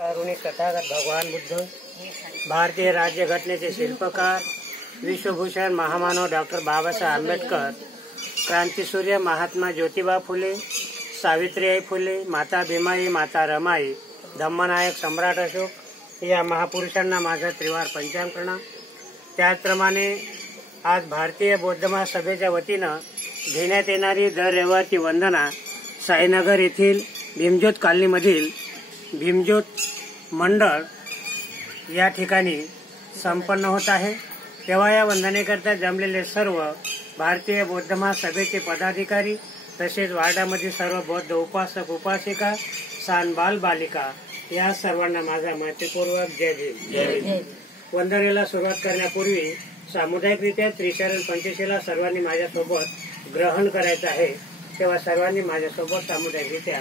कारुणिक तथागत भगवान बुद्ध, भारतीय राज्यघटनेचे शिल्पकार, विश्वभूषण महामानव डॉक्टर बाबासाहेब आंबेडकर, क्रांतिसूर्य महात्मा ज्योतिबा फुले, सावित्रीबाई फुले, माता भीमाई, माता रमाई, धम्मनायक सम्राट अशोक या महापुरुषांना माझा त्रिवार पंचांग प्रणाम. त्याचप्रमाणे आज भारतीय बौद्ध महासभेच्या वतीनं घेण्यात येणारी दर रविवारची वंदना साईनगर येथील भीमज्योत कॉलनीमधील भीमज्योत मंडळ या ठिकाणी संपन्न होत आहे. तेव्हा या वंदनेकरता जमलेले सर्व भारतीय बौद्ध महासभेचे पदाधिकारी तसेच वार्डामधील सर्व बौद्ध उपासक उपासिका, सान बाल बालिका या सर्वांना माझा मैत्रीपूर्वक जय भीम. वंदनेला सुरुवात करण्यापूर्वी सामुदायिकरित्या त्रिशरण पंचशीला सर्वांनी माझ्यासोबत ग्रहण करायचं आहे. तेव्हा सर्वांनी माझ्यासोबत सामुदायिकरित्या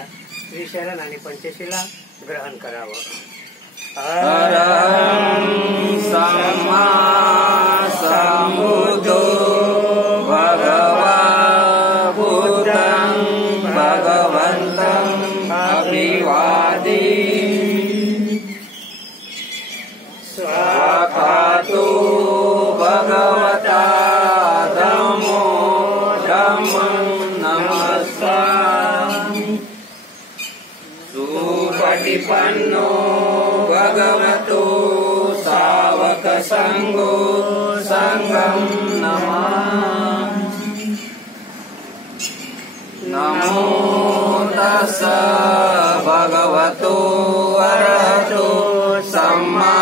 त्रिशरण आणि पंचशीला ग्रहण करावं. सम्मा सम्बुद्धो भगवा बुद्धं भगवन्तं अभिवादि स्वाखातो भगवता धम्मो धम्मं नमस्सामि सुपटिपन्नो भगवतो सावक संगो संगं नमामि. नमो तस्स भगवतो अरहतो सम्मा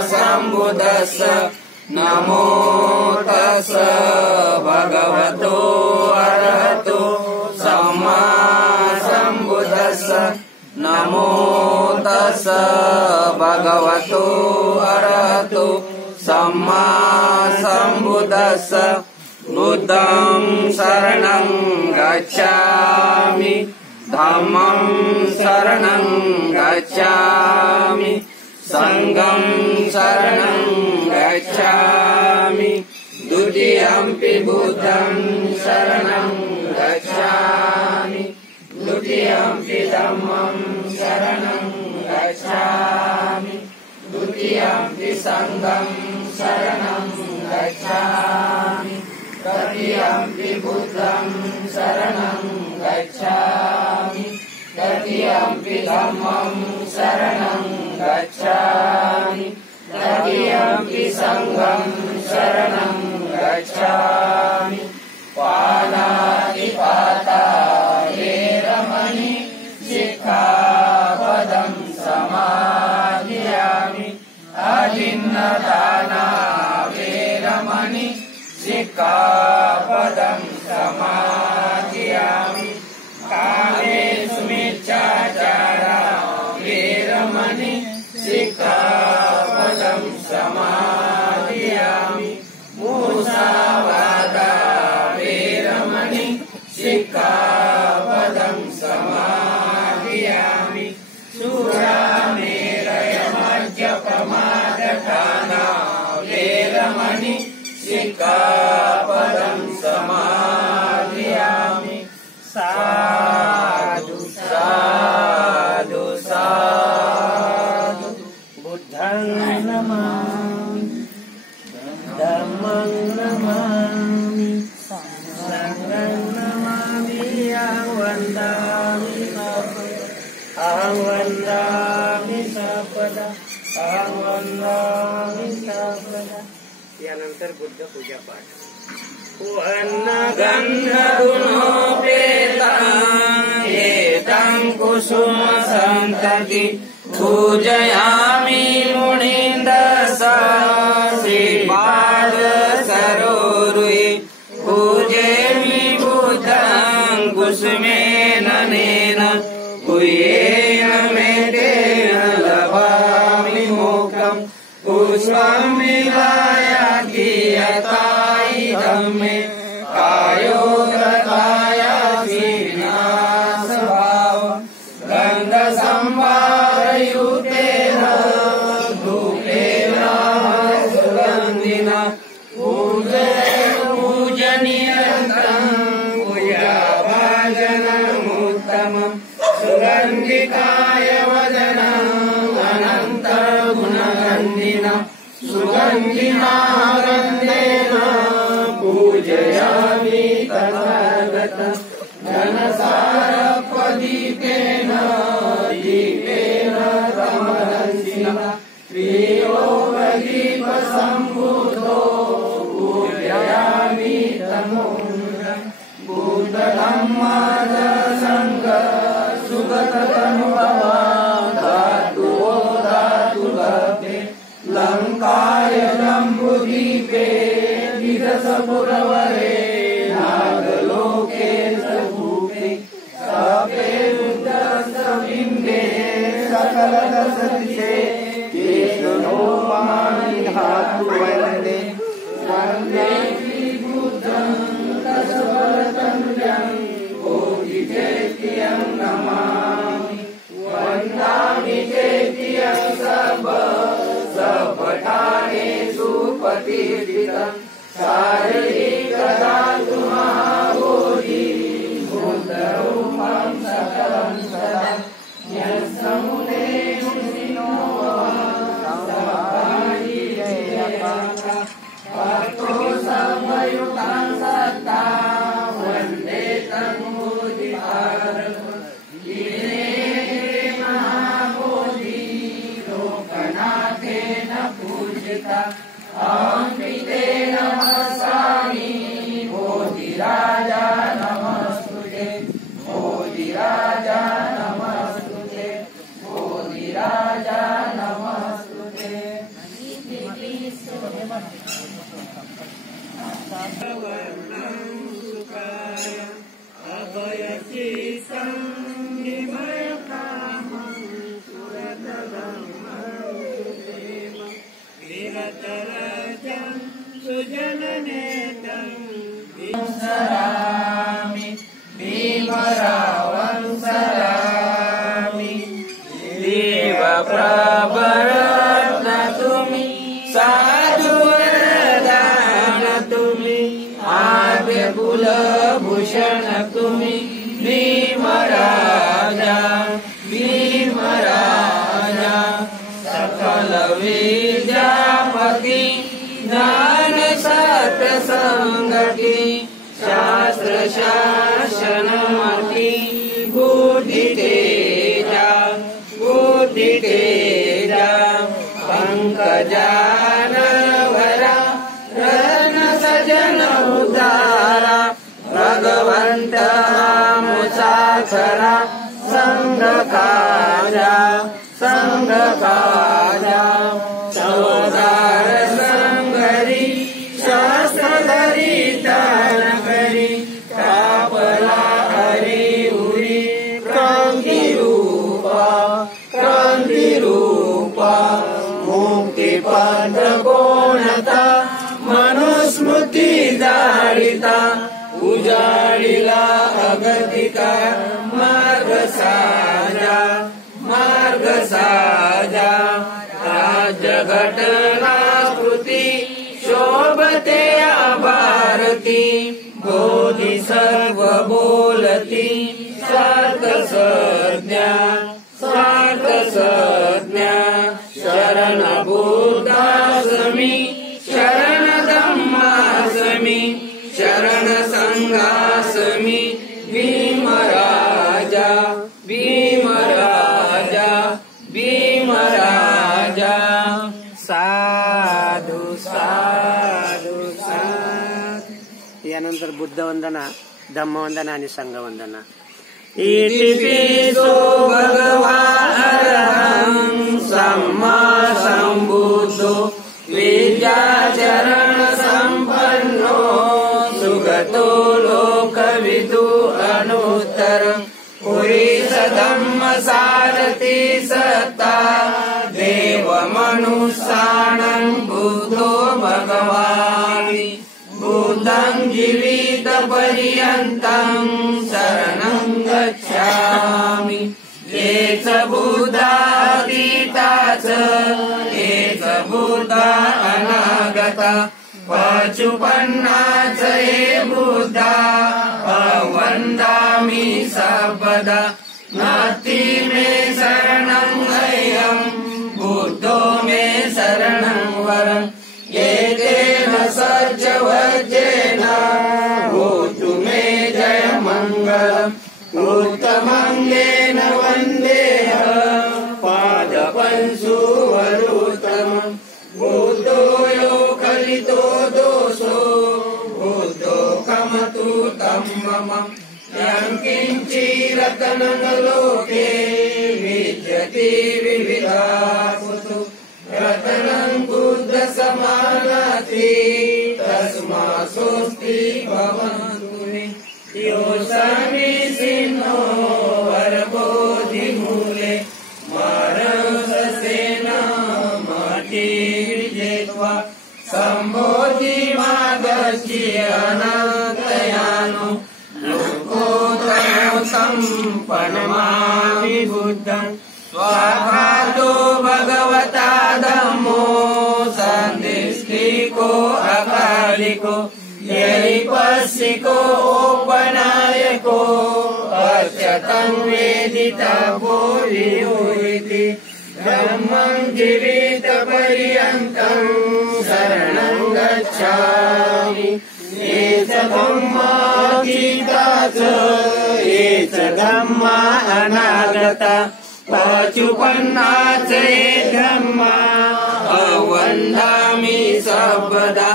सम्बुद्धस्स. नमो तस्स भगवतो अरहतो सम्मा सम्बुद्धस्स. नमो तस्स भगवतो अरहतो सम्मा सम्बुद्धस्स. बुद्धं शरणं गच्छामि, धम्मं शरणं गच्छामि, संघं शरणं गच्छामि, द्वितीयंपि बुद्धं शरणं गच्छामि, द्वितीयंपि धम्मं शरणं गच्छामि, द्वितीयंपि संघं शरणं गच्छामि, तृतीयंपि बुद्धं शरणं गच्छामि, तृतीयंपि धम्मं शरणं गच्छामि, तृतीयंपि संघं शरणं गच्छामि. पाणातिपाता वेरमणि सिक्खापदं समादियामि. अजिन्नदाना वेरमणि सिक्खापदं समादियामि. कामेषु मिच्छाचारा वेरमणि सिक्खापदं समादियामि. मुसावादा वेरमणि सिक्खापदं समादियामि. सुरामेरय मद्यपमादपाना वेरमणि सिक्खापदं समादियामि. साधु साधु साधु. बुद्धं नमामि, धम्मं नमामि, संघं नमामि. अहं वन्दामि सपदा, अहं वन्दामि सपदा. यानंतर बुद्ध पूजा पाठ. अन्न गंध गुणोपेतं एतं कुसुम संतति पूजयामि मुनीन्द्रः श्रीपाद सरोरुहे. पूजेमि बुद्धं कुसुमेन नेन कुयेन मे तेन लभामि मोक्षं. पुष्पं विलायति यथा इदं मे कायोदकायासि नासभावं. गन्धसंभारयुतेन धूपेन सुगन्धिना पूजनीयं पूजाभाजनमुत्तमं. सुगन्धिकाय वदनं वन्दिनारन्देन पूजयामि तथागतं घनसारप्रदीपेन दीपेन तमरंसिना प्रियो प्रदीपसम्भूतो पूजयामि तमोऽहं भूतधम्मसङ्घ सुगततनुभवा धातुो धातुलभे लङ्काय जम्बुदीपे विरसपुरवरे नागलोके सभूपे सपे रुद्रस्तबिम्बे सकलदशदिशे केशनोपानि धातु वन्दे वन्दे श्रीबुद्धं दशवरतनुजं बोधिचैत्यं नमामि वन्दामि चैत्यं सपठानेषु प्रतिष्ठितं शारीरिकधातु महाबोधि भूतरूपं सकलं सदा यस्समुने पार्थो समयुतां सत्ता वन्दे तन्मोदितारम् महाबोधि लोकनाथेन पूजिता अम्बिते नमस्सामि बोधिराजा नमस्तुते बोधिराजा नमस्तुते बोधिराजा नमस्तुते अभयचित्तं विमयकामं सुरतगमं विरतरजं सुजननेतं सरामि भीमरावं सरामि देवप्रभरत्न तुमि साधुवरदान तुमि आद्य कुलभूषण तुमि भीमराजा भीमराजा सकल विद्यापति ज्ञान सत्य संगति शास्त्र शासनमति बुद्धि तेजा पंकजानवरा रत्न सजन उदारा भगवंत मुसाखरा संग काजा सवदार संगरी शास्त्रधरी दान करी कापला हरी उरी क्रांति रूपा मुक्ति पंथ कोणता मनुस्मृती जाळिता उजाळिला अगतिका मार्ग साजा राज्य घटना कृती शोभते भारती बोधी सर्व बोलती सार्थ संज्ञा शरण बुद्धासमी शरण धम्मासमी शरण संघासमी भीमराजा साधु साधु साधु. यानंतर बुद्ध वंदना, धम्म वंदना आणि संघ वंदना. इतिपिसो भगवान् सम्मा सम्बुद्धो विद्याचरण संपन्नो सुगतो लोकविदु अनुत्तर पुरीश धम्म सारथि सत्ता देव मनुष्याणं बुद्धो भगवान् बुद्धं जीवित पर्यन्तं शरणं गच्छामि. एच बुद्धातीताच एच बुद्धा अनागता पचुपन्नाच हे बुद्धा वन्दामि सर्वदा. नास्ति मे शरणं अयं बुद्धो मे शरणं वरम् संसुवरुत्तमम् बुद्धो यो कलितो दोषो बुद्धो कमतु तम्मम् यं किञ्चिरतनं लोके विद्यते विविधावतु रतनं बुद्ध समानाति तस्मात् स्वस्ति भवन्तु मे यो समीचीनो वरबोधिमूले मारससेन मतिर्जेत्वा सम्बोधिमागच्छि अनन्तयानो लोकोत्तमं प्रणमामि बुद्धं स्वाहातो भगवता धम्मो सन्दिष्टिको अकालिको यैपस्सिको उपनायको अच्युतं वेदितभूयो इति धम्मं जीवितपर्यन्तं शरणं गच्छामि ये च धम्मा गीता च ये च धम्मा अनागता पचुपन्ना च ये धम्मा अवन्दामि सर्वदा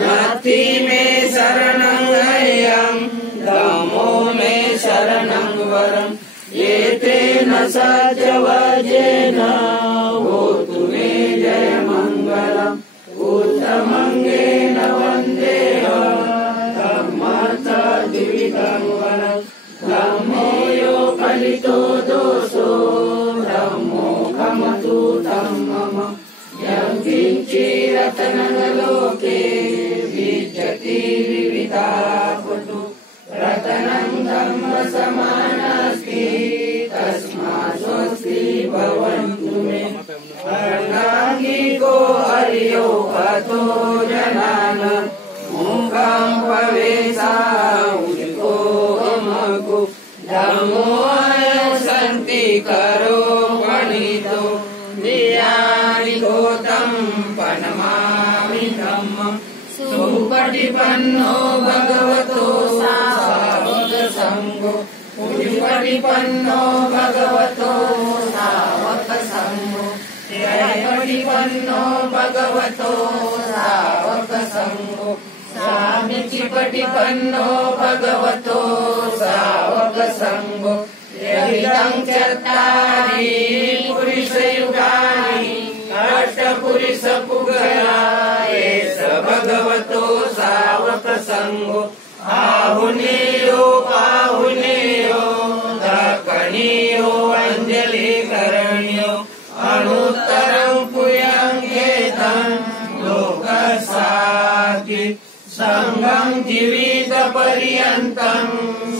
नास्ति मे शरणं अयं धम्मो मे शरणं वरम् एतेन सत्यवचेन होतु मे जयमङ्गलम् उत्तमङ्गेन वन्देऽहं धम्मं वरम् धम्मो यो कलितो दोषो धम्मो कमतु तम्मम यं किञ्चिरतनं लोके विद्यते विविधावतु रतनं धम्म समानास्ति तस्मात् स्वस्ति भवन्तु मे अर्णाङ्गिको हर्यो हतो जनानां मूकं पवेशामुको अमको धम्मो सन्ति करो गणितो नियानिकोतं प्रणमामि धम्मं सुपटिपन्नो भगवतो सावकसङ्घो सुपटिपन्नो भगवतो सावकसङ्घो जयपटिपन्नो भगवतो सावकसङ्घो सामिचिपटिपन्नो भगवतो सावकसङ्घो यदिदं चत्वारि पुरुषयुगानि अष्टपुरुषपुगला एष भगवतो सावकसङ्घो आहुनेयो पाहुनेयो दक्षिणेयो अञ्जलिकरणीयो अनुत्तरं पुयङ्गेतं लोकसाक्षि संघं जीवितपर्यन्तं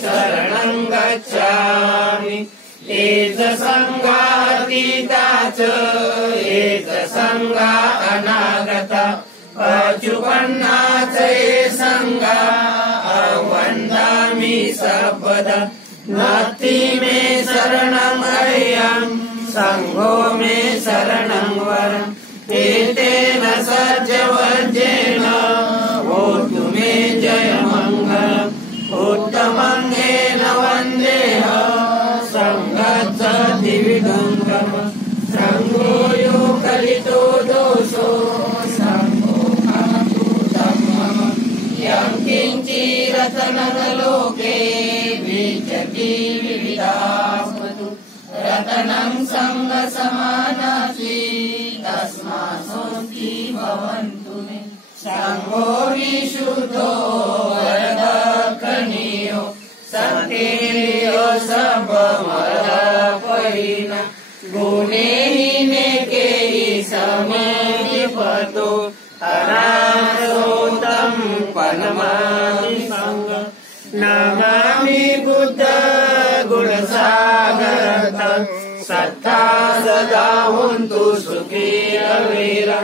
शरणं गच्छामि एष संघातीता च एष संघा अनागता पचुपन्ना च ये संघा अवन्दामि सर्वदा नास्ति मे शरणं अयं संघो मे शरणं वरम् एतेन सत्यवचेन होतु मे जयमङ्गलम् उत्तमङ्गेन वन्देऽहं सङ्गच्छति विगङ्गमम् संघो यो कलितो दोषो संघो कमतु तम्मम यं किञ्चिरतनं लोके विद्यते विविधावतु रतनं सङ्गसमानास्ति तस्मात् स्वस्ति भवन्तु मे संघो विशुद्धो वरदक्षिणीयो सत्येयो सर्वमलपरिण गुणे हीने के समेधिपतो अनासोतं प्रणमामि संघं नमामि बुद्ध गुणसागरतं सत्ता सदा हुन्तु सुखी अवीरा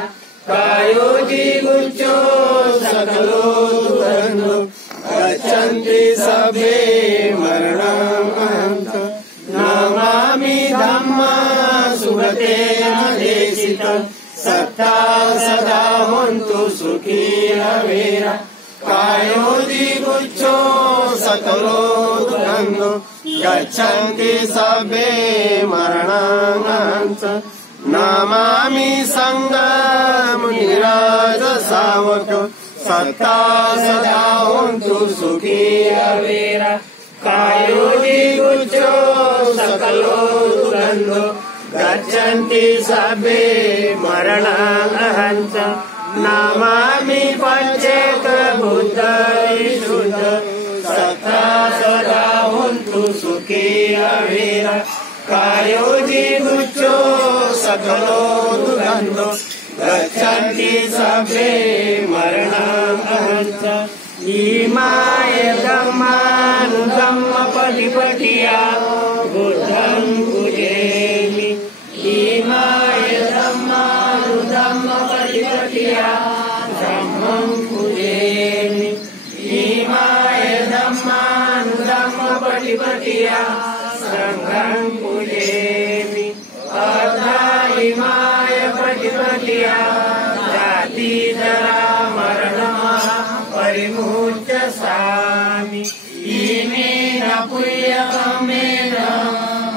कायो जिगुच्चो सकलो दुरन्धो गच्छन्ति सभे मरणमहन्त नमामि धम्मा सुगते देशितं सत्ता सदा हुन्तु सुखी अवीरा कायो जिगुच्चो सकलो दुरन्धो गच्छन्ति सभे मरणमहन्त नमामि संगम निराज सावक सत्ता सदा होन्तु सुखी अवेरा कायोजी गुच्छो सकलो दुरंधो गच्छन्ति सबे मरणाहंस नमामि पञ्चेक बुद्ध विशुद्ध सत्ता सदा होन्तु सुखी अवेरा कायोजी गुच्छो सकलो दुरंधो गच्छन्ति सबे मरणाहंस इमाय धम्मानुधम्मपटिपटिया बुद्धं पूजयामि इमाय धम्मानुधम्मपटिपटिया धम्मं पूजयामि इमाय धम्मानुधम्मपटिपटिया संघं पूजयामि अथा इमाय पटिपटिया जाति जरा मरणमः परिमुच्य सामि इमेन पुण्यकर्मेण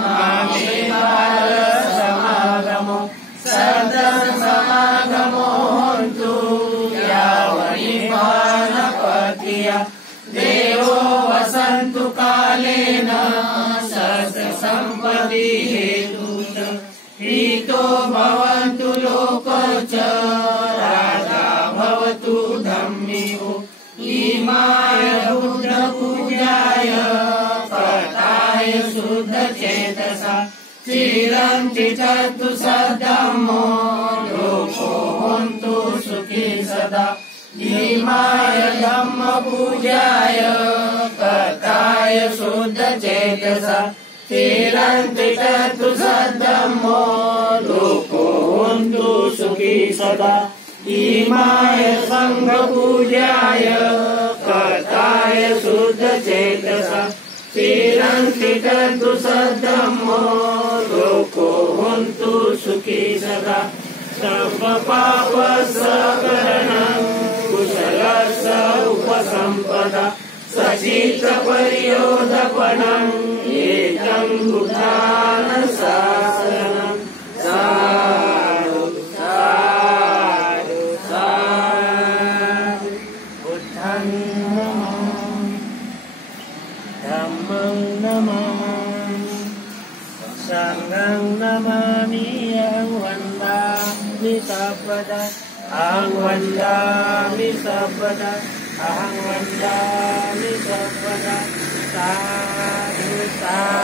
मामेवाय समागमो सद्समागमो होन्तु यावनिपानपतिया देवो वसन्तु कालेन सत्सम्पदि हेतुत हितो भवन्तु लोकच राजा भवतु धम्मिको इमाय बुद्ध पूजाय पताय शुद्ध चेतसा चिरं चिततु सद्धम्मो लोको होन्तु सुखी सदा इमाय धम्म पूजाय पताय शुद्ध चेतसा चिरं चिततु सद्धम्मो लोको होन्तु सुखी सदा इमाय संघ पूजाय कर्ताय शुद्ध चेतसा चिरं चिततु सद्धम्मो लोको होन्तु सुखी सदा सर्व पाप सकरणं कुशलस्य उपसम्पदा सचित परियोधपनं एतं बुद्धान शासनं साधु साधु साधु बुद्धं नमामि धम्मं नमामि संघं नमामि अहं वन्दामि सर्वदा अहं वन्दामि सर्वदा अहं वन्दामि सर्वदा साधु साधु